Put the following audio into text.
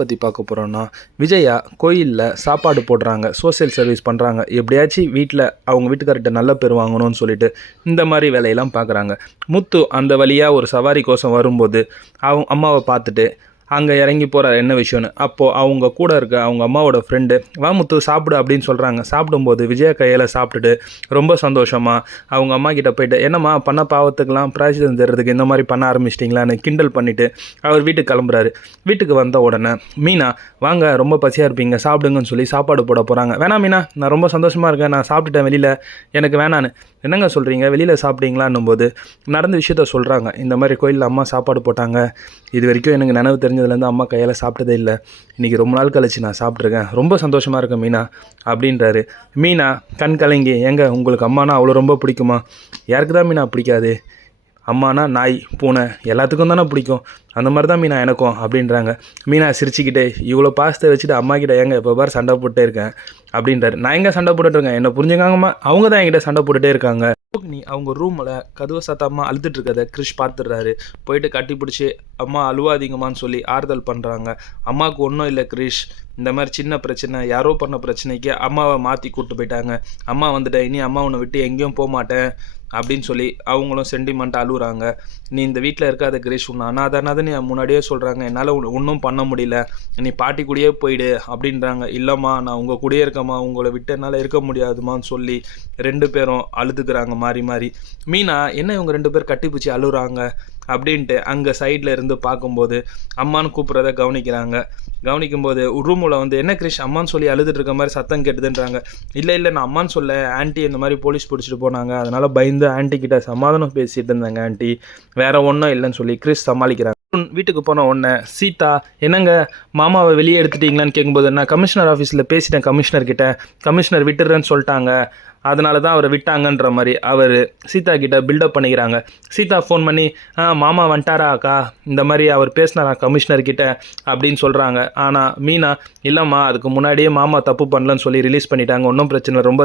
பற்றி பார்க்க போகிறோன்னா, விஜயா கோயிலில் சாப்பாடு போடுறாங்க, சோசியல் சர்வீஸ் பண்ணுறாங்க. எப்படியாச்சும் வீட்டில் அவங்க வீட்டுக்கார்ட்ட நல்ல பேர் வாங்கணும்னு சொல்லிட்டு இந்த மாதிரி வேலையெல்லாம் பார்க்குறாங்க. முத்து அந்த வழியாக ஒரு சவாரி கோசம் வரும்போது அவங்க அம்மாவை பார்த்துட்டு அங்கே இறங்கி போகிறார் என்ன விஷயம்னு. அப்போது அவங்க கூட இருக்க அவங்க அம்மாவோட ஃப்ரெண்டு வா முத்து சாப்பிடு அப்படின்னு சொல்கிறாங்க. சாப்பிடும்போது விஜயா கையில் சாப்பிட்டுட்டு ரொம்ப சந்தோஷமாக அவங்க அம்மா கிட்ட போயிட்டு என்னம்மா பண்ண பாவத்துக்கெல்லாம் பிராயச்சித்தம் தர்றதுக்கு இந்த மாதிரி பண்ண ஆரம்பிச்சிட்டிங்களான்னு கிண்டல் பண்ணிவிட்டு அவர் வீட்டுக்கு கிளம்புறாரு. வீட்டுக்கு வந்த உடனே மீனா வாங்க ரொம்ப பசியாக இருப்பீங்க சாப்பிடுங்கன்னு சொல்லி சாப்பாடு போட போகிறாங்க. வேணாம் மீனா, நான் ரொம்ப சந்தோஷமாக இருக்கேன், நான் சாப்பிட்டுட்டேன் வெளியில், எனக்கு வேணான்னு. என்னங்க சொல்கிறீங்க, வெளியில் சாப்பிட்டீங்களான்னும் போது நடந்த விஷயத்த சொல்கிறாங்க. இந்த மாதிரி கோயிலில் அம்மா சாப்பாடு போட்டாங்க, இது வரைக்கும் எனக்கு நினைவு தெரிஞ்சதுலேருந்து அம்மா கையால் சாப்பிட்டதே இல்லை, இன்றைக்கி ரொம்ப நாள் கழிச்சு நான் சாப்பிட்ருக்கேன், ரொம்ப சந்தோஷமாக இருக்கேன் மீனா அப்படின்றாரு. மீனா கண் கலங்கி ஏங்க உங்களுக்கு அம்மானா அவ்வளோ ரொம்ப பிடிக்குமா? யாருக்கு தான் மீனா பிடிக்காது? அம்மானா நாய் பூனை எல்லாத்துக்கும் தானே பிடிக்கும், அந்த மாதிரி தான் மீனா எனக்கும் அப்படின்றாங்க. மீனா சிரிச்சுக்கிட்டே இவ்வளோ பாசத்தை வச்சுட்டு அம்மா கிட்ட ஏங்க இப்போ பார் சண்டை போட்டே இருக்கேன் அப்படின்றாரு. நான் எங்கே சண்டை போட்டுட்ருக்கேன், என்னை புரிஞ்சுக்காங்கம்மா, அவங்க தான் என்கிட்ட சண்டை போட்டுகிட்டே இருக்காங்க. நீ அவங்க ரூமில் கதவை சாத்தாமல் அழுதுட்டு இருக்கதை கிறிஷ் பார்த்துடுறாரு. போயிட்டு கட்டி பிடிச்சி அம்மா அழுவாதீங்கம்மான்னு சொல்லி ஆறுதல் பண்ணுறாங்க. அம்மாவுக்கு ஒன்றும் இல்லை கிறிஷ், இந்த மாதிரி சின்ன பிரச்சனை, யாரோ பண்ண பிரச்சனைக்கு அம்மாவை மாற்றி கூப்பிட்டு போயிட்டாங்க, அம்மா வந்துட்டேன், இனி அம்மா உன்னை விட்டு எங்கேயும் போக மாட்டேன் அப்படின்னு சொல்லி அவங்களும் சென்டிமெண்ட்டாக அழுகுறாங்க. நீ இந்த வீட்டில் இருக்காத கிரீஷ், உன்னை அனாதானதை நீ முன்னாடியே சொல்கிறாங்க, என்னால் ஒன்றும் பண்ண முடியல, நீ பாட்டி கூடயே போயிடு அப்படின்றாங்க. இல்லைம்மா நான் உங்கள் கூடயே இருக்கம்மா, உங்களை விட்டு என்னால் இருக்க முடியாதுமான்னு சொல்லி 2 பேரும் அழுதுகிறாங்க மாறி மாறி. மீனா என்ன இவங்க 2 பேர் கட்டிப்பிடிச்சி அழுகுறாங்க அப்படின்ட்டு அங்கே சைடில் இருந்து பார்க்கும்போது அம்மான்னு கூப்பிட்றத கவனிக்கும்போது ரூமில் வந்து என்ன கிரிஷ் அம்மான்னு சொல்லி அழுதுட்டு இருக்க மாதிரி சத்தம் கேட்டுதுன்றாங்க. இல்லை நான் அம்மான்னு சொல்ல, ஆன்ட்டி இந்த மாதிரி போலீஸ் பிடிச்சிட்டு போனாங்க, அதனால் பயந்து ஆன்ட்டி கிட்ட சமாதானம் பேசிகிட்டு இருந்தாங்க ஆன்ட்டி, வேற ஒன்றும் இல்லைன்னு சொல்லி கிரிஷ் சமாளிக்கிறாங்க. வீட்டுக்கு போன உடனே சீதா என்னங்க மாமாவை வெளியே எடுத்துட்டீங்களான்னு கேட்கும்போது நான் கமிஷனர் ஆஃபீஸில் பேசிட்டேன், கமிஷனர் விட்டுறேன்னு சொல்லிட்டாங்க, அதனால தான் அவரை விட்டாங்கன்ற மாதிரி அவர் சீதா கிட்ட பில்டப் பண்ணிக்கிறாங்க. சீதா ஃபோன் பண்ணி மாமா வந்துட்டாரா அக்கா, இந்த மாதிரி அவர் பேசினாரா கமிஷனர்கிட்ட அப்படின்னு சொல்கிறாங்க. ஆனால் மீனா இல்லைம்மா அதுக்கு முன்னாடியே மாமா தப்பு பண்ணலன்னு சொல்லி ரிலீஸ் பண்ணிட்டாங்க, ஒன்றும் பிரச்சனை இல்லை, ரொம்ப